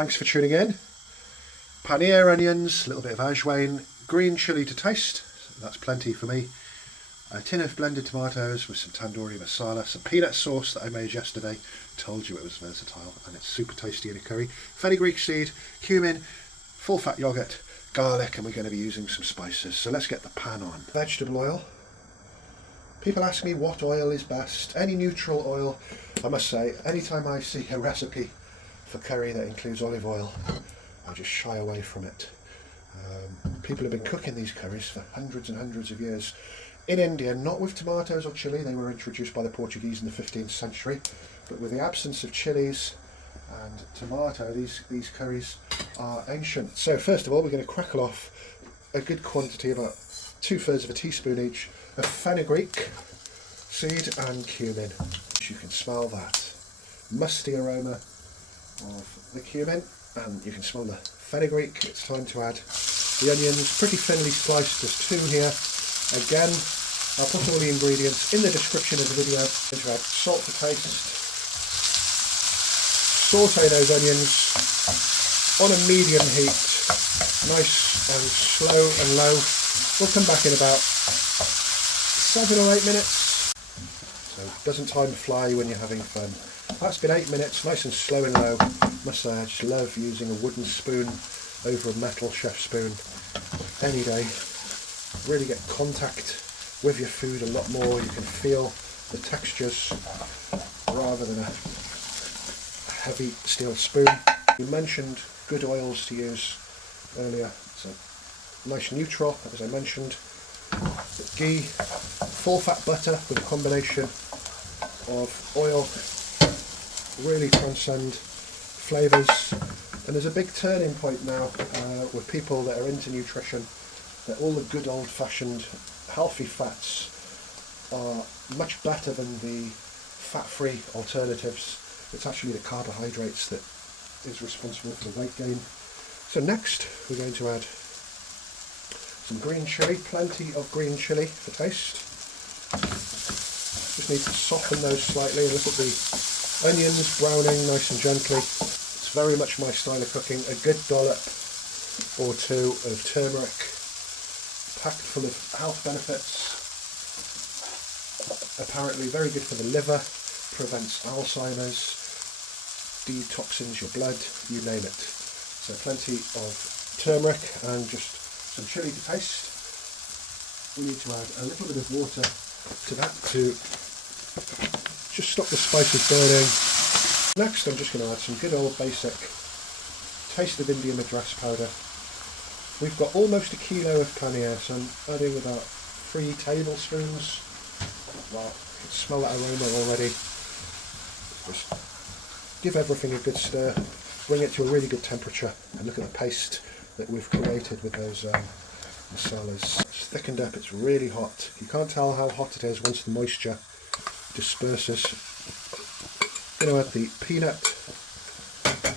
thanks for tuning in. Paneer onions, a little bit of ajwain, green chilli to taste, that's plenty for me. A tin of blended tomatoes with some tandoori masala, some peanut sauce that I made yesterday. Told you it was versatile and it's super tasty in a curry. Fenugreek seed, cumin, full fat yogurt, garlic, and we're going to be using some spices. So let's get the pan on. Vegetable oil. People ask me what oil is best. Any neutral oil. I must say, anytime I see a recipe for curry that includes olive oil, I just shy away from it. People have been cooking these curries for hundreds and hundreds of years. In India, not with tomatoes or chilli, they were introduced by the Portuguese in the 15th century, but with the absence of chilies and tomato, these curries are ancient. So first of all, we're going to crackle off a good quantity, about 2/3 of a teaspoon each, of fenugreek seed and cumin. You can smell that musty aroma of the cumin, and you can smell the fenugreek. It's time to add the onions, pretty thinly sliced. There's 2 here. Again, I'll put all the ingredients in the description of the video. I'm going to add salt to taste. Saute those onions on a medium heat, nice and slow and low. We'll come back in about 7 or 8 minutes. So doesn't time fly when you're having fun. That's been 8 minutes, nice and slow and low. Must say, I just love using a wooden spoon over a metal chef spoon any day. Really get contact with your food a lot more. You can feel the textures rather than a heavy steel spoon. You mentioned good oils to use earlier. So nice neutral, as I mentioned. The ghee, full fat butter with a combination of oil, really transcend flavours. And there's a big turning point now with people that are into nutrition, that all the good old-fashioned healthy fats are much better than the fat-free alternatives. It's actually the carbohydrates that is responsible for the weight gain. So next we're going to add some green chilli, plenty of green chilli for taste. Just need to soften those slightly and look at the onions browning nice and gently. It's very much my style of cooking. A good dollop or 2 of turmeric, packed full of health benefits. Apparently very good for the liver, prevents Alzheimer's, detoxins your blood, you name it. So plenty of turmeric and just some chilli to taste. We need to add a little bit of water to that to just stop the spices burning. Next I'm just going to add some good old basic taste of Indian madras powder. We've got almost 1 kilo of paneer, so I'm adding about 3 tablespoons. Wow, I can smell that aroma already. Just give everything a good stir, bring it to a really good temperature, and look at the paste that we've created with those masalas. It's thickened up, it's really hot. You can't tell how hot it is once the moisture disperses. I'm going to add the peanut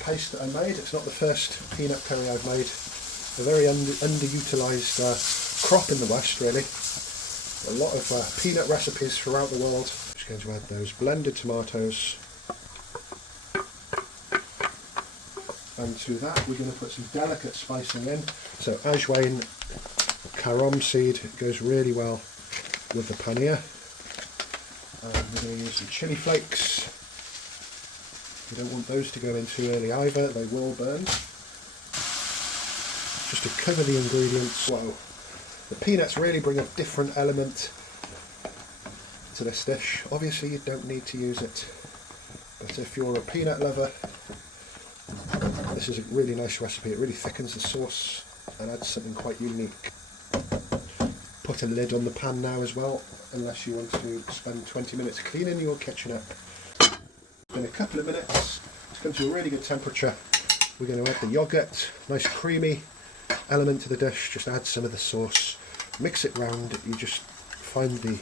paste that I made. It's not the first peanut curry I've made. A very underutilised crop in the West, really. A lot of peanut recipes throughout the world. Just going to add those blended tomatoes. And to that we're going to put some delicate spicing in. So ajwain, Cumin Seed goes really well with the paneer. And we're going to use some chilli flakes. You don't want those to go in too early either, they will burn. Just to cover the ingredients. Wow, the peanuts really bring a different element to this dish. Obviously you don't need to use it, but if you're a peanut lover, this is a really nice recipe. It really thickens the sauce and adds something quite unique. Put a lid on the pan now as well, unless you want to spend 20 minutes cleaning your kitchen up. In a couple of minutes, it's come to a really good temperature. We're going to add the yogurt, nice creamy element to the dish. Just add some of the sauce, mix it round. You just find the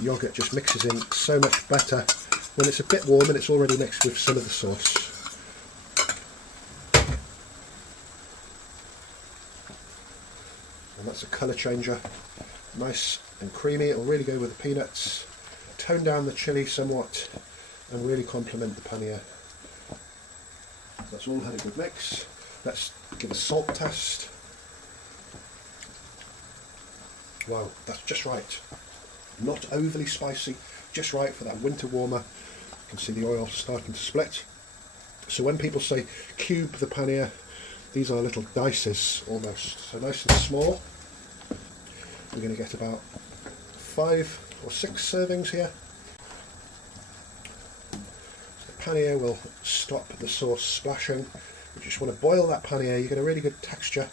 yogurt just mixes in so much better when it's a bit warm and it's already mixed with some of the sauce. And that's a colour changer, nice and creamy. It'll really go with the peanuts, tone down the chilli somewhat and really complement the paneer. That's all had a good mix. Let's give a salt test. Wow, that's just right. Not overly spicy, just right for that winter warmer. You can see the oil starting to split. So when people say cube the paneer, these are little dices almost, so nice and small. We're going to get about 5 or 6 servings here. The paneer will stop the sauce splashing. You just want to boil that paneer. You get a really good texture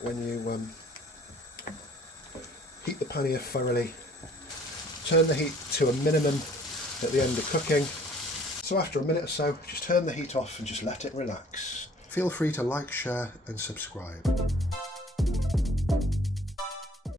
when you heat the paneer thoroughly. Turn the heat to a minimum at the end of cooking. So after a minute or so, just turn the heat off and just let it relax. Feel free to like, share and subscribe.